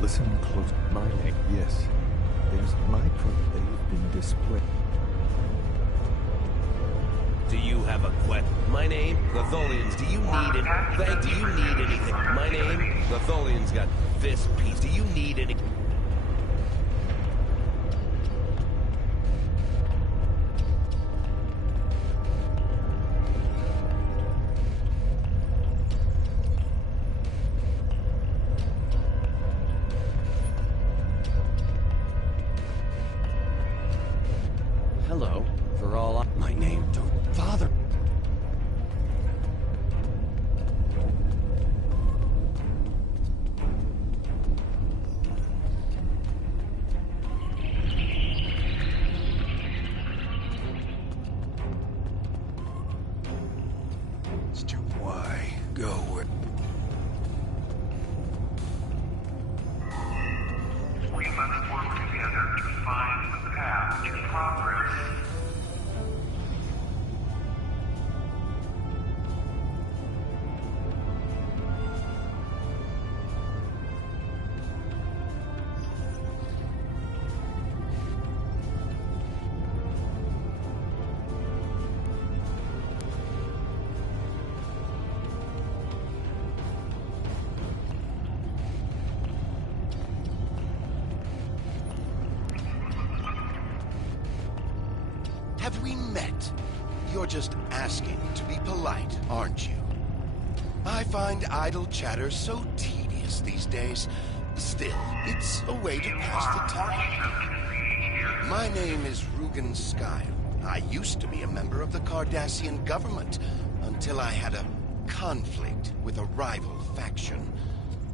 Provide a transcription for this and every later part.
Listen close. My name. Yes. There's my they've been displayed. Do you have a question? My name, Gatholians. Do you need it? Do you need anything? My name, Gatholians got this piece. Do you need any? Hello. For all my name, don't bother. It's too why. Go where. We must work together to find the path to progress. Have we met? You're just asking to be polite, aren't you? I find idle chatter so tedious these days. Still, it's a way to pass the time. My name is Rugen Skyle. I used to be a member of the Cardassian government until I had a conflict with a rival faction.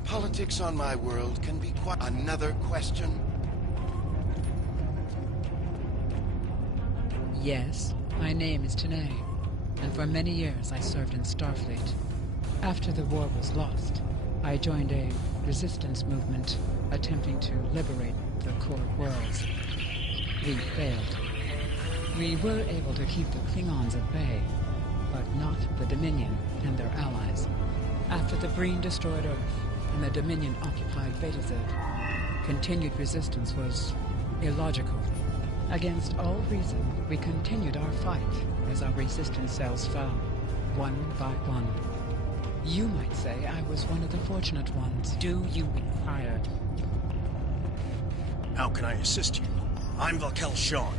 Politics on my world can be quite... Another question? Yes, my name is Tanae, and for many years I served in Starfleet. After the war was lost, I joined a resistance movement attempting to liberate the core worlds. We failed. We were able to keep the Klingons at bay, but not the Dominion and their allies. After the Breen destroyed Earth and the Dominion occupied Betazed, continued resistance was illogical. Against all reason, we continued our fight as our resistance cells fell, one by one. You might say I was one of the fortunate ones. Do you inquire? How can I assist you? I'm Valkel Shawn,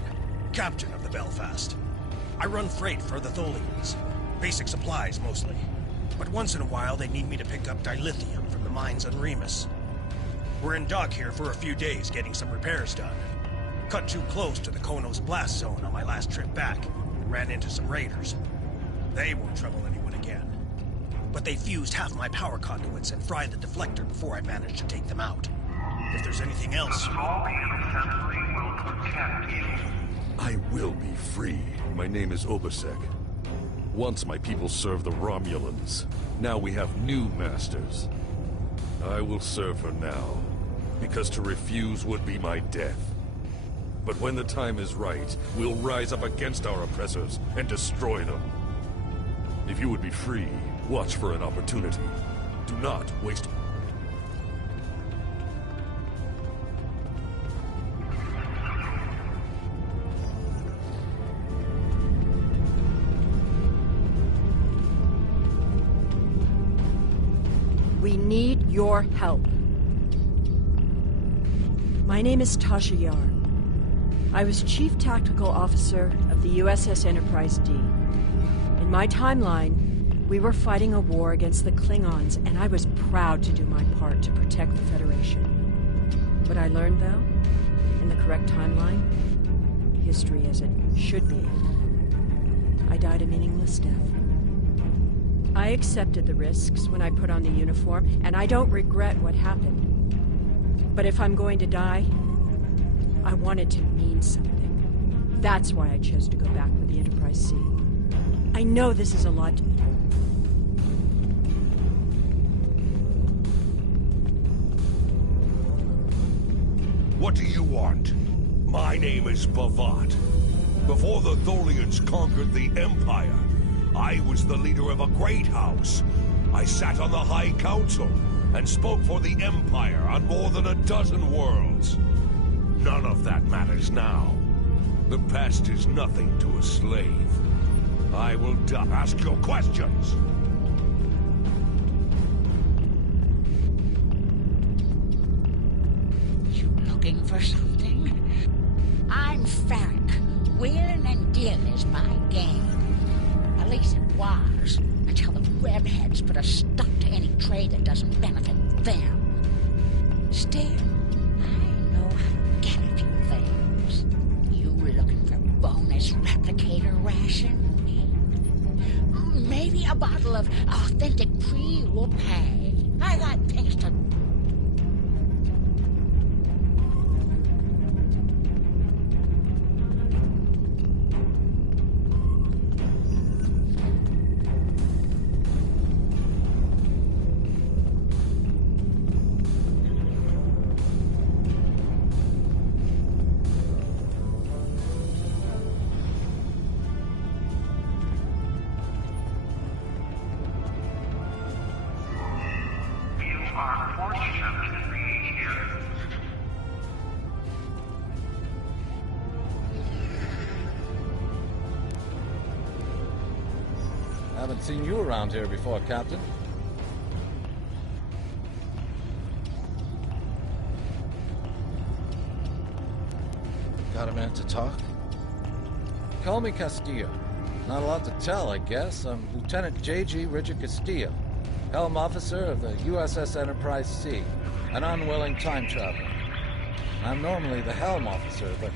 captain of the Belfast. I run freight for the Tholians. Basic supplies, mostly. But once in a while, they need me to pick up dilithium from the mines on Remus. We're in dock here for a few days getting some repairs done. Cut too close to the Konos blast zone on my last trip back and ran into some raiders. They won't trouble anyone again. But they fused half my power conduits and fried the deflector before I managed to take them out. If there's anything else... Assembly will protect you. I will be free. My name is Obasek. Once my people served the Romulans. Now we have new masters. I will serve her now, because to refuse would be my death. But when the time is right, we'll rise up against our oppressors and destroy them. If you would be free, watch for an opportunity. Do not waste... We need your help. My name is Tasha Yar. I was Chief Tactical Officer of the USS Enterprise D. In my timeline, we were fighting a war against the Klingons, and I was proud to do my part to protect the Federation. What I learned, though, in the correct timeline, history as it should be, I died a meaningless death. I accepted the risks when I put on the uniform, and I don't regret what happened. But if I'm going to die, I want it to mean something. That's why I chose to go back with the Enterprise C. I know this is a lot. What do you want? My name is Bavat. Before the Tholians conquered the Empire, I was the leader of a great house. I sat on the High Council, and spoke for the Empire on more than a dozen worlds. None of that matters now. The past is nothing to a slave. I will ask your questions. You looking for something? I'm Farrick. Wheeling and dealing is my game. At least it was, until the webheads put a stop to any trade that doesn't benefit them. Still, I know how to get a few things. You looking for bonus replicator ration? Maybe a bottle of authentic pre will pay. I got things to... Haven't seen you around here before, Captain. Got a minute to talk? Call me Castillo. Not a lot to tell, I guess. I'm Lieutenant J.G. Richard Castillo, Helm Officer of the USS Enterprise C, an unwilling time traveler. I'm normally the Helm Officer, but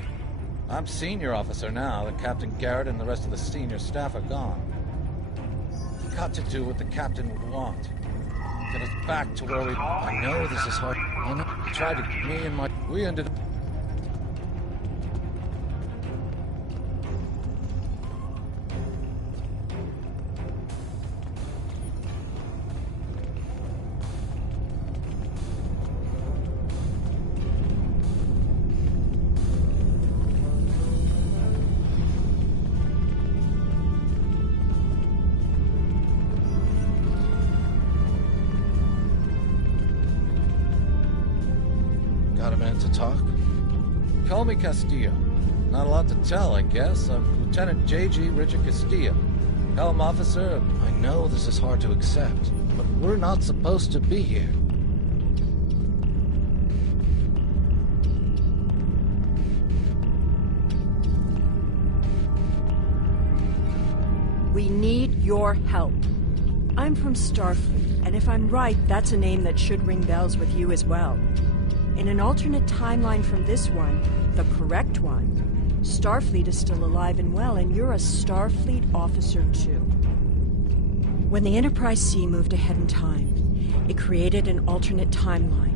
I'm Senior Officer now that Captain Garrett and the rest of the senior staff are gone. Got to do what the Captain would want. Get us back to where we... I know this is hard. I know. Tried to... We ended up... Got a minute to talk? Call me Castillo. Not a lot to tell, I guess. I'm Lieutenant J.G. Richard Castillo, Helm Officer of... I know this is hard to accept, but we're not supposed to be here. We need your help. I'm from Starfleet, and if I'm right, that's a name that should ring bells with you as well. In an alternate timeline from this one, the correct one, Starfleet is still alive and well, and you're a Starfleet officer too. When the Enterprise C moved ahead in time, it created an alternate timeline,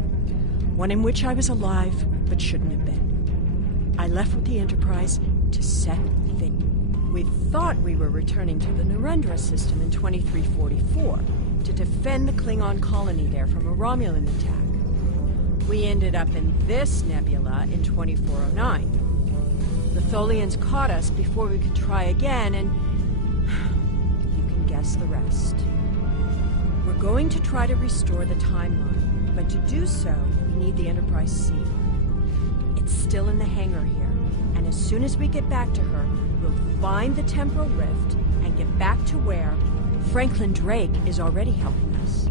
one in which I was alive but shouldn't have been. I left with the Enterprise to set things. We thought we were returning to the Narendra system in 2344 to defend the Klingon colony there from a Romulan attack. We ended up in this nebula in 2409. The Tholians caught us before we could try again, and you can guess the rest. We're going to try to restore the timeline, but to do so, we need the Enterprise C. It's still in the hangar here, and as soon as we get back to her, we'll find the temporal rift and get back to where Franklin Drake is already helping us.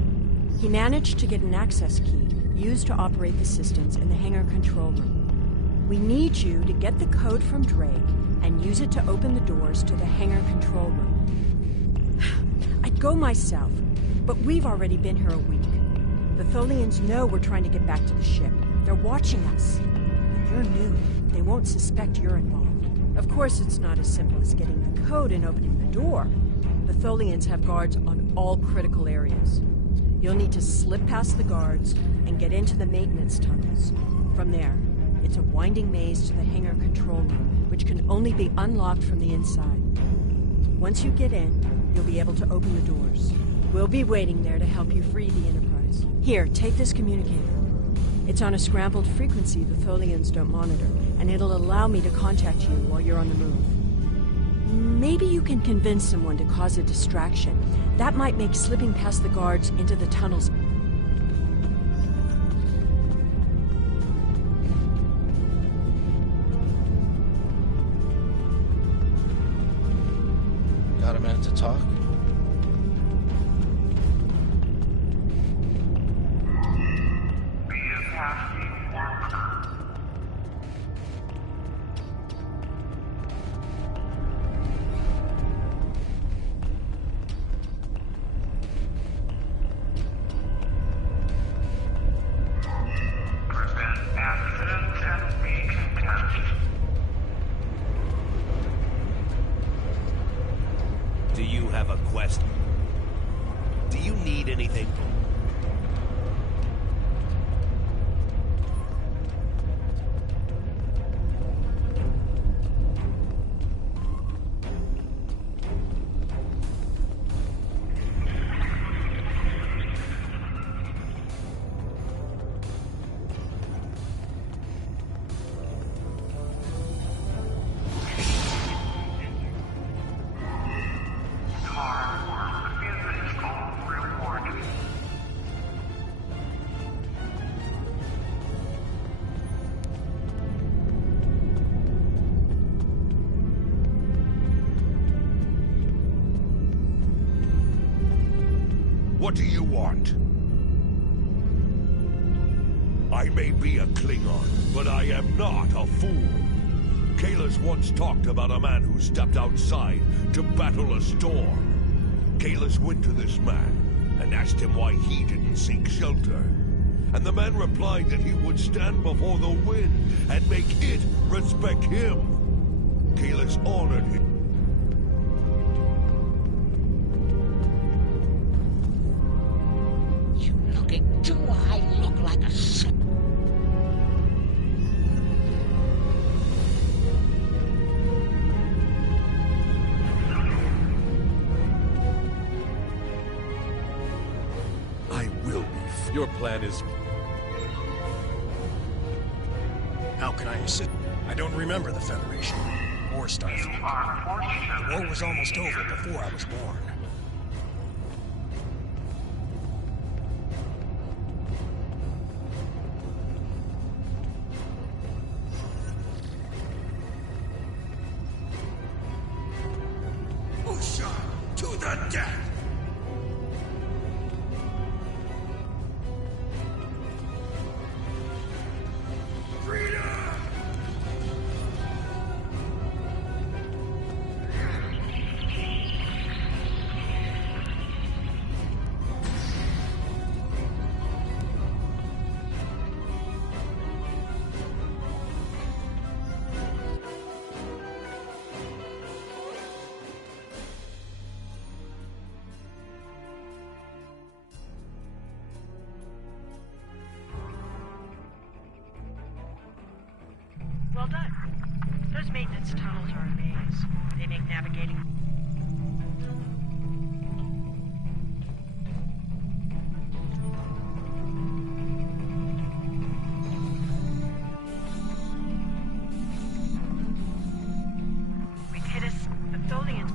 He managed to get an access key used to operate the systems in the hangar control room. We need you to get the code from Drake and use it to open the doors to the hangar control room. I'd go myself, but we've already been here a week. The Tholians know we're trying to get back to the ship. They're watching us. And you're new. They won't suspect you're involved. Of course, it's not as simple as getting the code and opening the door. The Tholians have guards on all critical areas. You'll need to slip past the guards and get into the maintenance tunnels. From there, it's a winding maze to the hangar control room, which can only be unlocked from the inside. Once you get in, you'll be able to open the doors. We'll be waiting there to help you free the Enterprise. Here, take this communicator. It's on a scrambled frequency the Tholians don't monitor, and it'll allow me to contact you while you're on the move. Maybe you can convince someone to cause a distraction. That might make slipping past the guards into the tunnels past the war occurred. Prevent accidents and be content. Do you have a quest? Do you need anything? Hard work is its own reward. What do you want? I may be a Klingon, but I am not a fool. Kayla's once talked about a man who stepped outside to battle a storm. Kayla's went to this man and asked him why he didn't seek shelter. And the man replied that he would stand before the wind and make it respect him. Kayla's honored him. Do I look like a I will be. Your plan is. How can I assist? I don't remember the Federation or Starfleet. The war was almost over before I was born. To the death! Well done. Those maintenance tunnels are a maze. They make navigating... We'd hit us, the Tholians...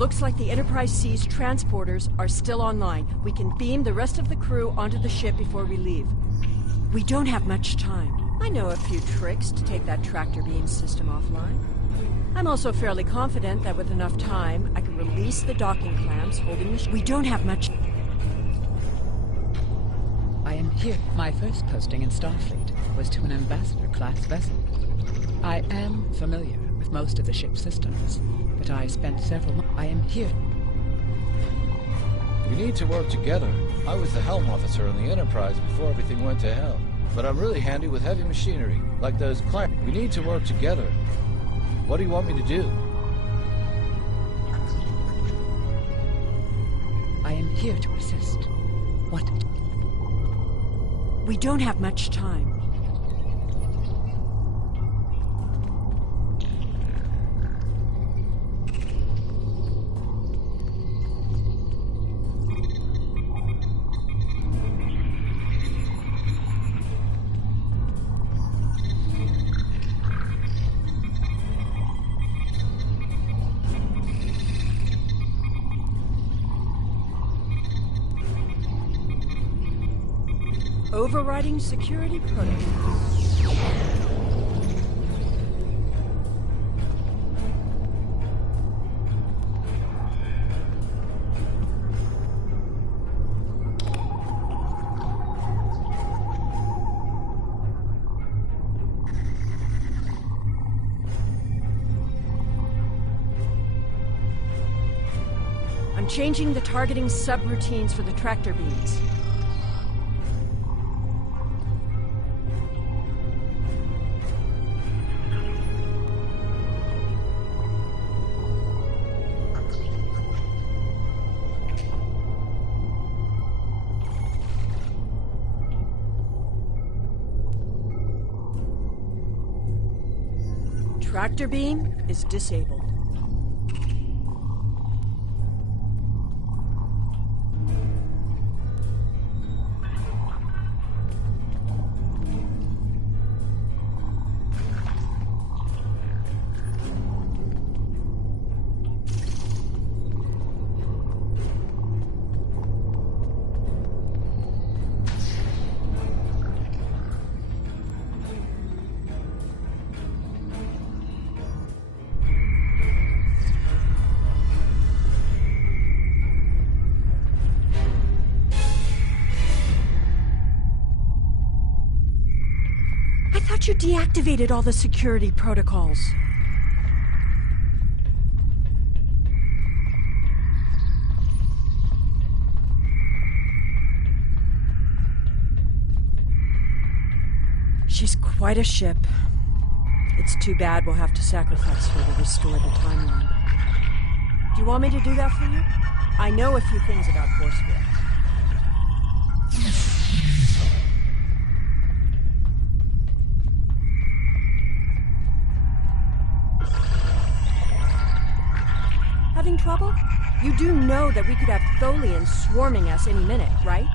Looks like the Enterprise C's transporters are still online. We can beam the rest of the crew onto the ship before we leave. We don't have much time. I know a few tricks to take that tractor beam system offline. I'm also fairly confident that with enough time, I can release the docking clamps holding the ship. We don't have much... I am here. My first posting in Starfleet was to an ambassador-class vessel. I am familiar with most of the ship's systems, but I spent several months... I am here. We need to work together. I was the helm officer on the Enterprise before everything went to hell. But I'm really handy with heavy machinery, like those clamps. We need to work together. What do you want me to do? I am here to assist. What? We don't have much time. Overriding security protocols. I'm changing the targeting subroutines for the tractor beams. Tractor beam is disabled. You deactivated all the security protocols. She's quite a ship. It's too bad we'll have to sacrifice her to restore the timeline. Do you want me to do that for you? I know a few things about force fields. Having trouble? You do know that we could have Tholians swarming us any minute, right?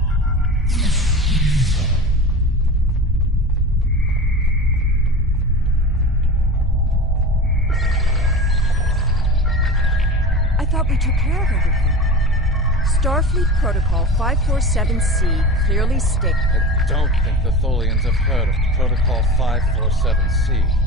I thought we took care of everything. Starfleet Protocol 547C clearly states... I don't think the Tholians have heard of Protocol 547C.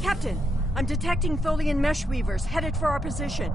Captain, I'm detecting Tholian mesh weavers headed for our position.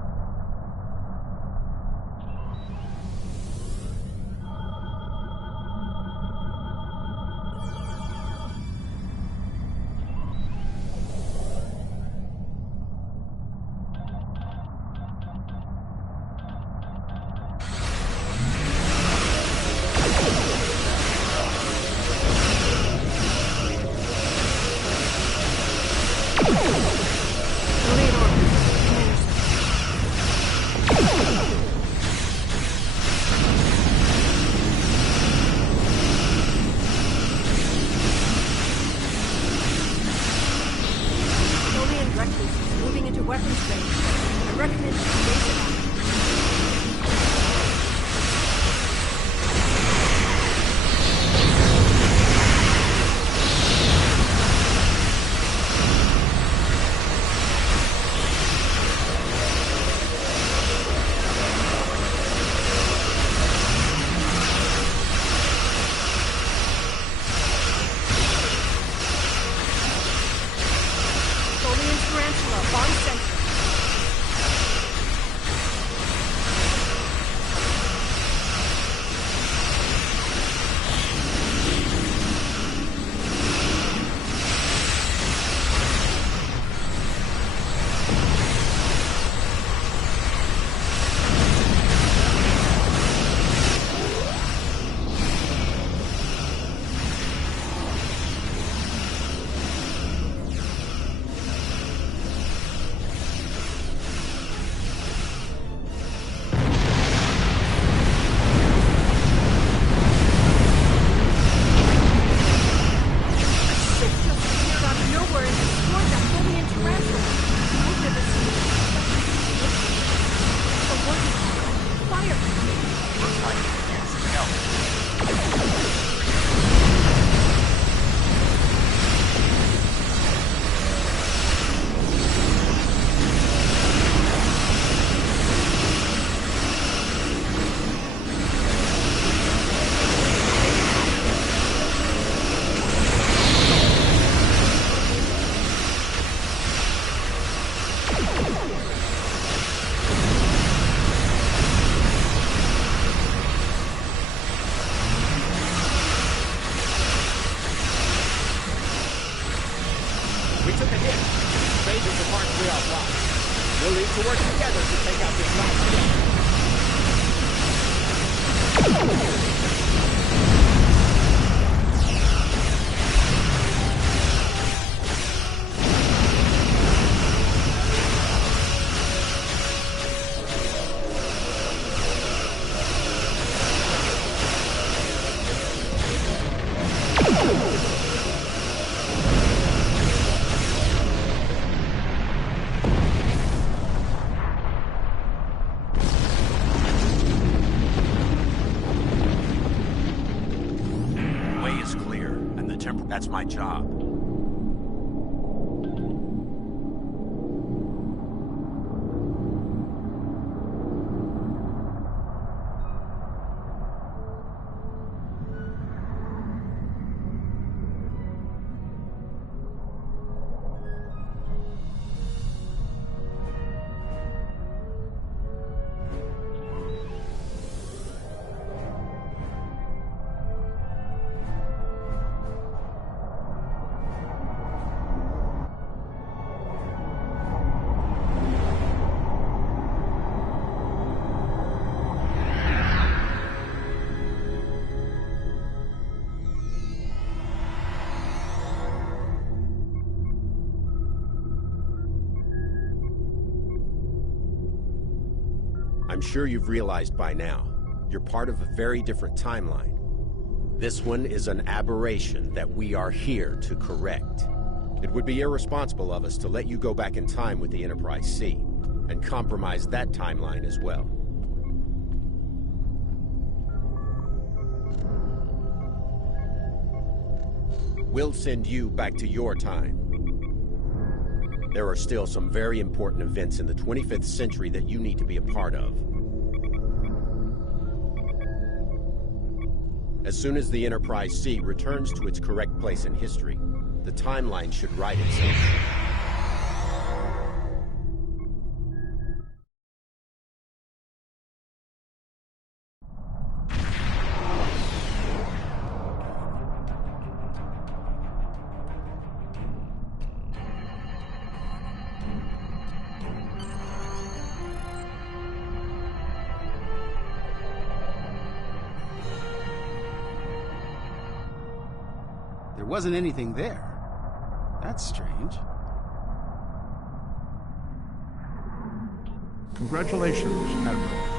fire! Looks like we could use some help. We took a hit. Phases of Mark 3 offline. We'll need to work together to take out this last hit. That's my job. I'm sure you've realized by now, you're part of a very different timeline. This one is an aberration that we are here to correct. It would be irresponsible of us to let you go back in time with the Enterprise C, and compromise that timeline as well. We'll send you back to your time. There are still some very important events in the 25th century that you need to be a part of. As soon as the Enterprise C returns to its correct place in history, the timeline should right itself. There wasn't anything there. That's strange. Congratulations, Admiral.